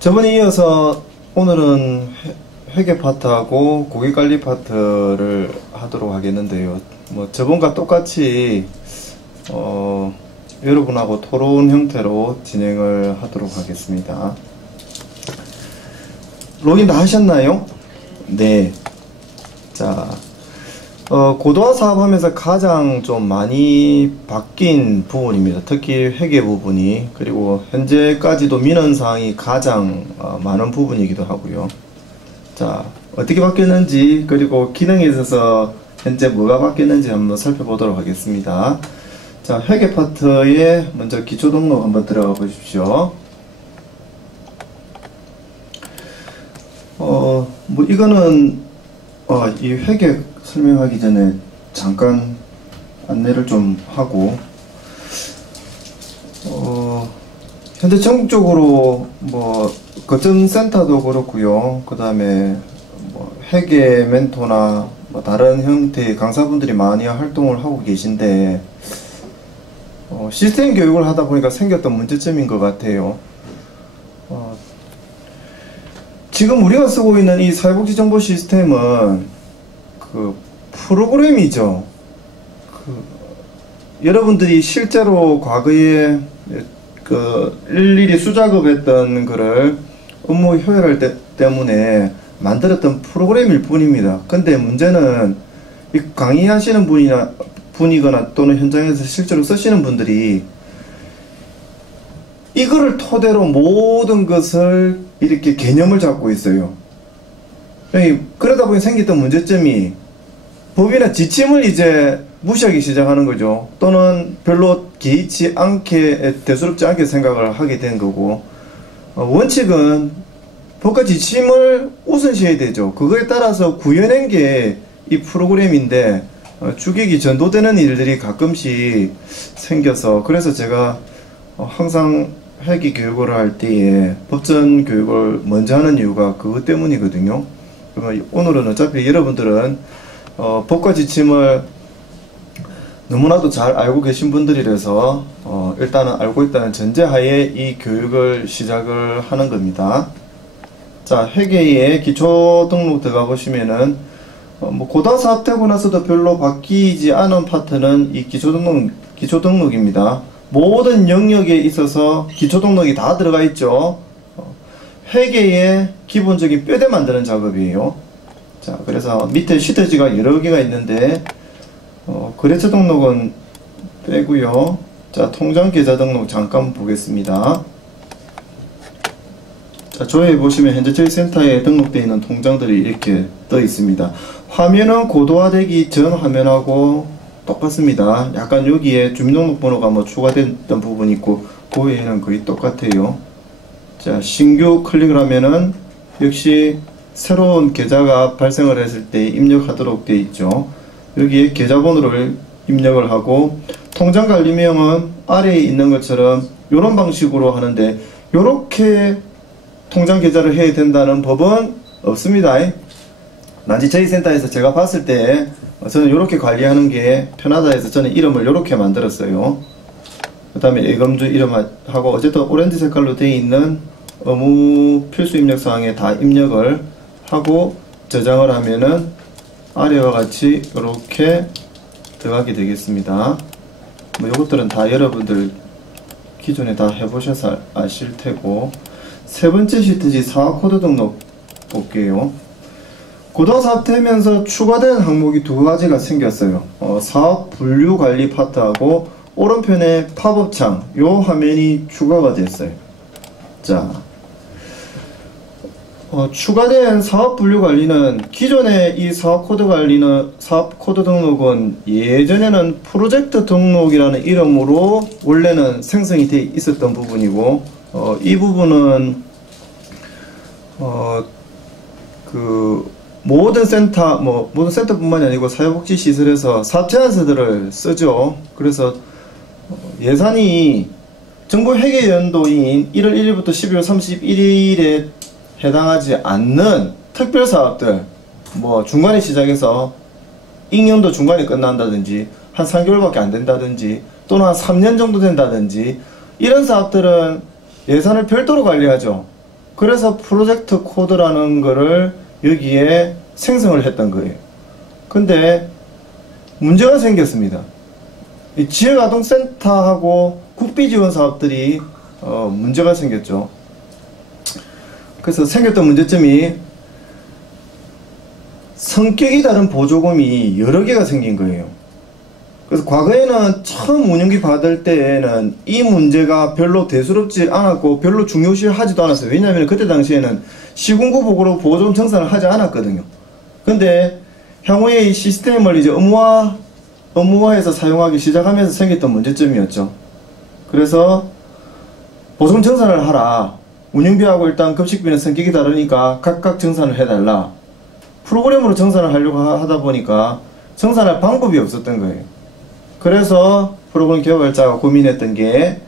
저번에 이어서 오늘은 회계 파트하고 고객관리 파트를 하도록 하겠는데요. 저번과 똑같이 여러분하고 토론 형태로 진행을 하도록 하겠습니다. 로그인 다 하셨나요? 네. 자, 고도화 사업하면서 가장 좀 많이 바뀐 부분입니다. 특히 회계 부분이, 그리고 현재까지도 민원사항이 가장 많은 부분이기도 하고요. 자, 어떻게 바뀌었는지, 그리고 기능에 있어서 현재 뭐가 바뀌었는지 한번 살펴보도록 하겠습니다. 자, 회계 파트에 먼저 기초 등록 한번 들어가 보십시오. 이거는 이 회계 설명하기 전에 잠깐 안내를 좀 하고, 현재 전국적으로 거점센터도 그렇고요. 그 다음에 회계 멘토나 다른 형태의 강사분들이 많이 활동을 하고 계신데, 시스템 교육을 하다 보니까 생겼던 문제점인 것 같아요. 지금 우리가 쓰고 있는 이 사회복지정보 시스템은 프로그램이죠. 여러분들이 실제로 과거에 일일이 수작업했던 거를 업무 효율화 때문에 만들었던 프로그램일 뿐입니다. 근데 문제는 이 강의하시는 분이거나 또는 현장에서 실제로 쓰시는 분들이 이거를 토대로 모든 것을 이렇게 개념을 잡고 있어요. 그러다 보니 생겼던 문제점이 법이나 지침을 이제 무시하기 시작하는 거죠. 또는 별로 개의치 않게, 대수롭지 않게 생각을 하게 된 거고, 원칙은 법과 지침을 우선시해야 되죠. 그거에 따라서 구현한 게 이 프로그램인데, 주객이 전도되는 일들이 가끔씩 생겨서, 그래서 제가 항상 회계 교육을 할 때에 법전 교육을 먼저 하는 이유가 그것 때문이거든요. 그러면 오늘은 어차피 여러분들은 법과 지침을 너무나도 잘 알고 계신 분들이라서 일단은 알고 있다는 전제하에 이 교육을 시작을 하는 겁니다. 자, 회계의 기초 등록 들어가 보시면은 고도화 사업 되고 나서도 별로 바뀌지 않은 파트는 이 기초 등록입니다. 모든 영역에 있어서 기초 등록이 다 들어가 있죠. 회계의 기본적인 뼈대 만드는 작업이에요. 자, 그래서 밑에 시트지가 여러 개가 있는데, 거래처 등록은 빼고요. 자, 통장 계좌 등록 잠깐 보겠습니다. 자, 조회해 보시면 현재 저희 센터에 등록되어 있는 통장들이 이렇게 떠 있습니다. 화면은 고도화되기 전 화면하고 똑같습니다. 약간 여기에 주민등록번호가 추가됐던 부분이 있고, 그 외에는 거의 똑같아요. 자, 신규 클릭을 하면은 역시 새로운 계좌가 발생을 했을 때 입력하도록 되어 있죠. 여기에 계좌번호를 입력을 하고, 통장관리명은 아래에 있는 것처럼 이런 방식으로 하는데, 이렇게 통장 계좌를 해야 된다는 법은 없습니다. 난지 저희 센터에서 제가 봤을 때 저는 이렇게 관리하는 게 편하다 해서 저는 이름을 이렇게 만들었어요. 그 다음에 예금주 이름하고, 어쨌든 오렌지 색깔로 되어 있는 업무 필수 입력사항에 다 입력을 하고 저장을 하면은 아래와 같이 이렇게 들어가게 되겠습니다. 이것들은 다 여러분들 기존에 다 해보셔서 아실 테고, 세 번째 시트지 사업 코드 등록 볼게요. 고도화 사업 되면서 추가된 항목이 두 가지가 생겼어요. 사업 분류 관리 파트하고 오른편에 팝업창, 요 화면이 추가가 됐어요. 자, 추가된 사업 분류 관리는, 기존의 이 사업 코드 등록은 예전에는 프로젝트 등록이라는 이름으로 원래는 생성이 돼 있었던 부분이고, 이 부분은 모든 센터뿐만이 아니고 사회복지시설에서 사업 제안서들을 쓰죠. 그래서 예산이 정부 회계연도인 1월 1일부터 12월 31일에 해당하지 않는 특별사업들, 중간에 시작해서 익년도 중간에 끝난다든지 한 3개월밖에 안 된다든지 또는 한 3년 정도 된다든지, 이런 사업들은 예산을 별도로 관리하죠. 그래서 프로젝트 코드라는 거를 여기에 생성을 했던 거예요. 근데 문제가 생겼습니다. 이 지역아동센터하고 국비지원 사업들이 문제가 생겼죠. 그래서 생겼던 문제점이 성격이 다른 보조금이 여러 개가 생긴 거예요. 그래서 과거에는 처음 운영비 받을 때에는 이 문제가 별로 대수롭지 않았고 별로 중요시하지도 않았어요. 왜냐하면 그때 당시에는 시군구 보고로 보조금 정산을 하지 않았거든요. 근데 향후에 이 시스템을 이제 의무화해서 사용하기 시작하면서 생겼던 문제점이었죠. 그래서 보조금 정산을 하라. 운영비하고 일단 급식비는 성격이 다르니까 각각 정산을 해달라. 프로그램으로 정산을 하려고 하다 보니까 정산할 방법이 없었던 거예요. 그래서 프로그램 개발자가 고민했던 게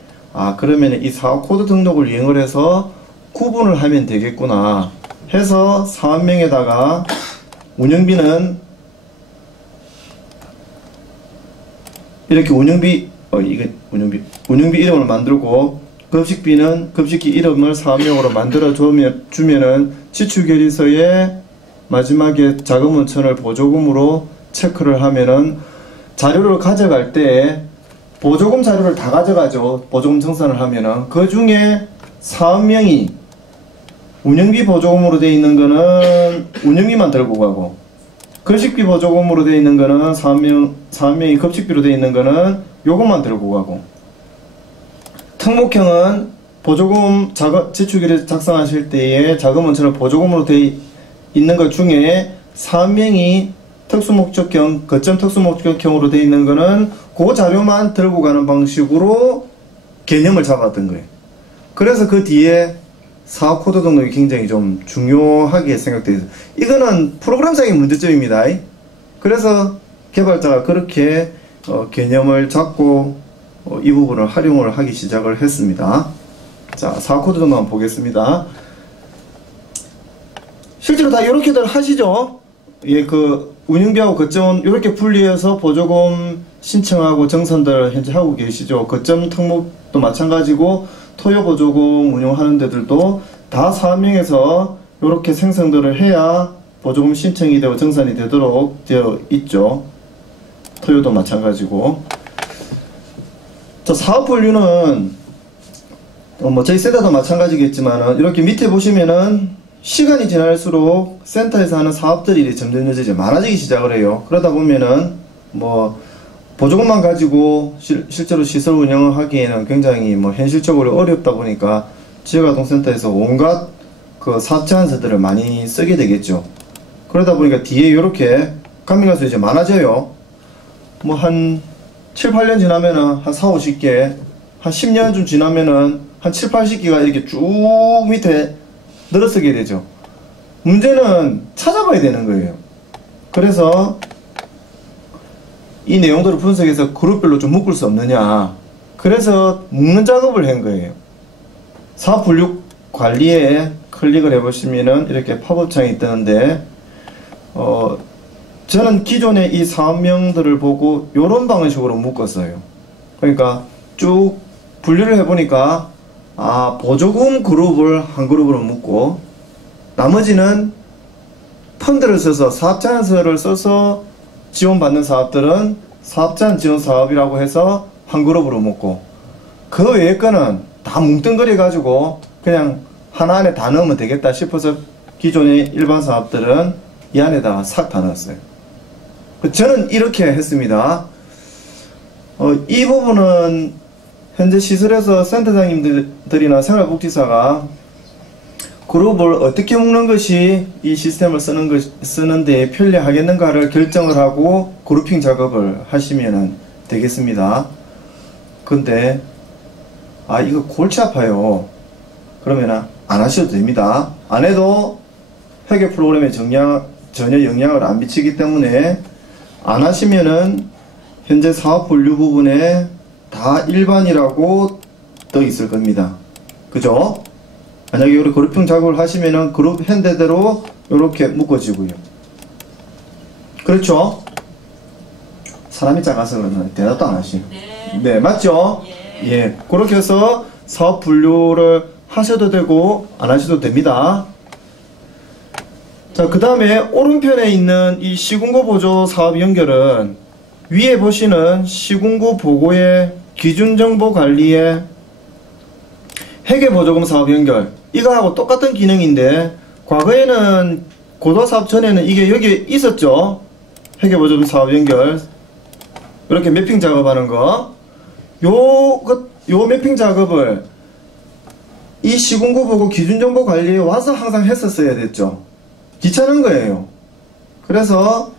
그러면 이 사업 코드 등록을 이용을 해서 구분을 하면 되겠구나 해서 사업명에다가 운영비는 이렇게 운영비 이름을 만들고 급식비는 급식비 이름을 사업명으로 만들어 주면은 지출결의서에 마지막에 자금원천을 보조금으로 체크를 하면은 자료를 가져갈 때 보조금 자료를 다 가져가죠. 보조금 정산을 하면은 그 중에 사업명이 운영비 보조금으로 되어 있는 거는 운영비만 들고 가고 급식비 보조금으로 되어 있는 거는 사업명이 급식비로 되어 있는 거는 요것만 들고 가고 특목형은 보조금 지출기를 작성하실 때에 자금원천을 보조금으로 되어 있는 것 중에 사업명이 특수목적형, 거점 특수목적형으로 되어 있는 거는 그 자료만 들고 가는 방식으로 개념을 잡았던 거예요. 그래서 그 뒤에 사업 코드 등록이 굉장히 좀 중요하게 생각되어 있어요. 이거는 프로그램상의 문제점입니다. 그래서 개발자가 그렇게 개념을 잡고 이 부분을 활용을 하기 시작을 했습니다. 자, 사업 코드 등록 한번 보겠습니다. 실제로 다 이렇게들 하시죠? 예, 운영비하고 거점 이렇게 분리해서 보조금 신청하고 정산들 현재 하고 계시죠. 거점 특목도 마찬가지고 토요 보조금 운영하는 데들도 다 사업명에서 이렇게 생성들을 해야 보조금 신청이 되고 정산이 되도록 되어 있죠. 토요도 마찬가지고. 자, 사업 분류는 저희 세다도 마찬가지겠지만 이렇게 밑에 보시면은 시간이 지날수록 센터에서 하는 사업들이 점점 이제 많아지기 시작을 해요. 그러다 보면은 보조금만 가지고 실제로 시설 운영을 하기에는 굉장히 현실적으로 어렵다 보니까 지역아동센터에서 온갖 사업 제안서들을 많이 쓰게 되겠죠. 그러다 보니까 뒤에 이렇게 감리가수 이제 많아져요. 한 7, 8년 지나면은 한 4, 50개, 한 10년쯤 지나면은 한 7, 80개가 이렇게 쭉 밑에 늘어서게 되죠. 문제는 찾아봐야 되는 거예요. 그래서 이 내용들을 분석해서 그룹별로 좀 묶을 수 없느냐. 그래서 묶는 작업을 한 거예요. 사업 분류 관리에 클릭을 해보시면은 이렇게 팝업창이 뜨는데, 저는 기존에 이 사업명들을 보고 이런 방식으로 묶었어요. 그러니까 쭉 분류를 해보니까 보조금 그룹을 한 그룹으로 묶고 나머지는 펀드를 써서 사업제안서를 써서 지원받는 사업들은 사업제안 지원 사업이라고 해서 한 그룹으로 묶고 그 외의 거는 다 뭉뚱그려 가지고 그냥 하나 안에 다 넣으면 되겠다 싶어서 기존의 일반 사업들은 이 안에다가 싹 다 넣었어요. 저는 이렇게 했습니다. 이 부분은 현재 시설에서 센터장님들이나 생활복지사가 그룹을 어떻게 묶는 것이 이 시스템을 쓰는데 편리하겠는가를 결정을 하고 그룹핑 작업을 하시면 되겠습니다. 근데 이거 골치 아파요. 그러면 안 하셔도 됩니다. 안 해도 회계 프로그램에 전혀 영향을 안 미치기 때문에 안 하시면은 현재 사업 분류 부분에 다 일반이라고 떠 있을 겁니다. 그죠? 만약에 우리 그룹핑 작업을 하시면은 그룹 현대대로 이렇게 묶어지고요. 그렇죠? 사람이 작아서 그러면 대답도 안 하시고. 네, 맞죠? 예. 그렇게 해서 사업 분류를 하셔도 되고 안 하셔도 됩니다. 자, 그 다음에 오른편에 있는 이 시군구 보조 사업 연결은 위에 보시는 시군구 보고의 기준정보 관리의 회계보조금 사업 연결, 이거하고 똑같은 기능인데, 과거에는 고도 사업 전에는 이게 여기 있었죠. 회계보조금 사업 연결, 이렇게 매핑 작업하는 거. 요 매핑 작업을 이 시군구 보고 기준정보 관리에 와서 항상 했었어야 됐죠. 귀찮은 거예요. 그래서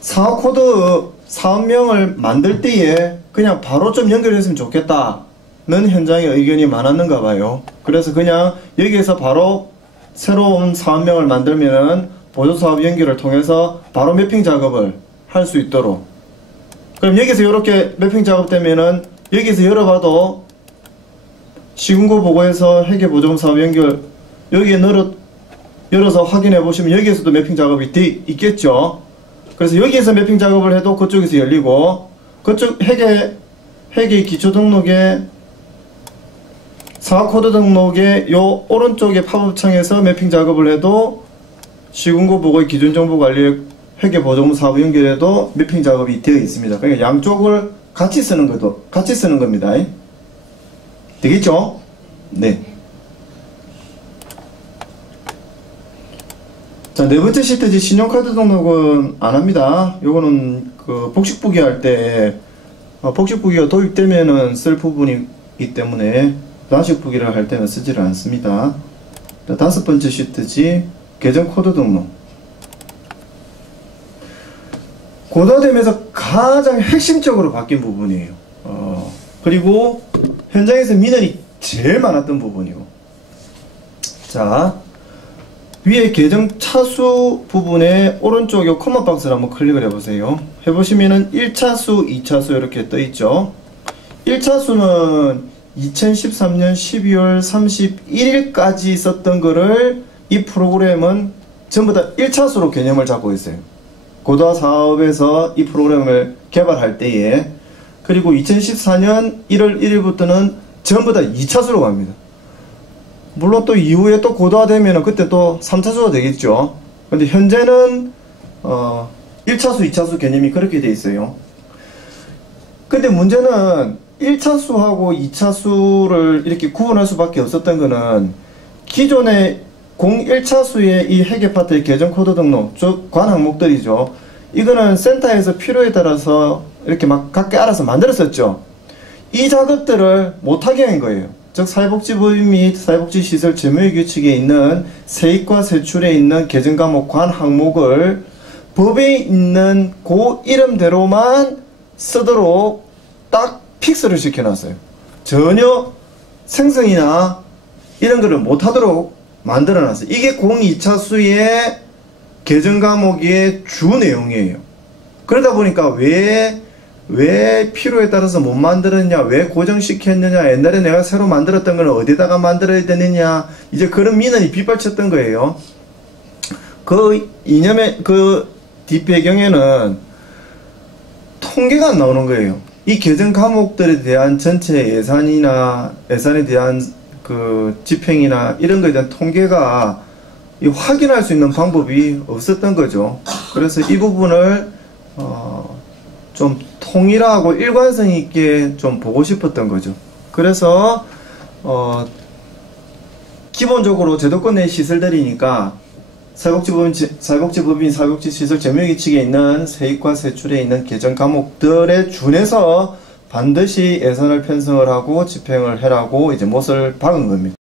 사업 코드 사업명을 만들 때에 그냥 바로 좀 연결했으면 좋겠다는 현장의 의견이 많았는가 봐요. 그래서 그냥 여기에서 바로 새로운 사업명을 만들면은 보조사업 연결을 통해서 바로 매핑 작업을 할 수 있도록. 그럼 여기서 이렇게 매핑 작업 되면은 여기서 열어봐도 시군구 보고에서 회계보조금 사업 연결 여기에 열어서 확인해 보시면 여기에서도 매핑 작업이 있겠죠. 그래서 여기에서 매핑 작업을 해도 그쪽에서 열리고, 그쪽 회계 기초 등록에 사업 코드 등록에 요 오른쪽에 팝업 창에서 매핑 작업을 해도 시군구 보고의 기준 정보 관리 회계 보조금 사업 연결에도 매핑 작업이 되어 있습니다. 그러니까 양쪽을 같이 쓰는 겁니다. 되겠죠? 네. 자, 네 번째 시트지 신용카드 등록은 안 합니다. 요거는 그 복식부기 할 때, 복식부기가 도입되면은 쓸 부분이기 때문에 단식부기를 할 때는 쓰지를 않습니다. 자, 다섯 번째 시트지 계정 코드 등록. 고도되면서 가장 핵심적으로 바뀐 부분이에요. 그리고 현장에서 민원이 제일 많았던 부분이고. 자, 위에 계정 차수 부분에 오른쪽 요 커먼 박스를 한번 클릭을 해보세요. 해보시면은 1차수, 2차수 이렇게 떠있죠. 1차수는 2013년 12월 31일까지 있었던 거를 이 프로그램은 전부 다 1차수로 개념을 잡고 있어요. 고도화 사업에서 이 프로그램을 개발할 때에. 그리고 2014년 1월 1일부터는 전부 다 2차수로 갑니다. 물론 또 이후에 또 고도화되면 그때 또 3차수가 되겠죠. 근데 현재는 1차수, 2차수 개념이 그렇게 돼 있어요. 근데 문제는 1차수하고 2차수를 이렇게 구분할 수밖에 없었던 거는 기존의 01차수의 이 회계 파트의 계정 코드 등록, 즉 관 항목들이죠. 이거는 센터에서 필요에 따라서 이렇게 막 각각 알아서 만들었었죠. 이 작업들을 못하게 한 거예요. 즉 사회복지법인 및 사회복지시설 재무규칙에 있는 세입과 세출에 있는 계정 과목 관 항목을 법에 있는 그 이름대로만 쓰도록 딱 픽스를 시켜놨어요. 전혀 생성이나 이런 거를 못하도록 만들어놨어요. 이게 02차수의 계정 과목의 주 내용이에요. 그러다 보니까 왜 필요에 따라서 못 만들었냐, 왜 고정시켰느냐, 옛날에 내가 새로 만들었던 걸 어디다가 만들어야 되느냐, 이제 그런 민원이 빗발쳤던 거예요. 그 이념의 그 뒷배경에는 통계가 안 나오는 거예요. 이 계정 과목들에 대한 전체 예산에 대한 그 집행이나 이런 거에 대한 통계가 확인할 수 있는 방법이 없었던 거죠. 그래서 이 부분을 좀 통일하고 일관성 있게 좀 보고 싶었던 거죠. 그래서 기본적으로 제도권 내 시설들이니까 사회복지법인 사회복지시설 재무규칙에 있는 세입과 세출에 있는 계정 과목들에 준해서 반드시 예산을 편성을 하고 집행을 해라고 이제 못을 박은 겁니다.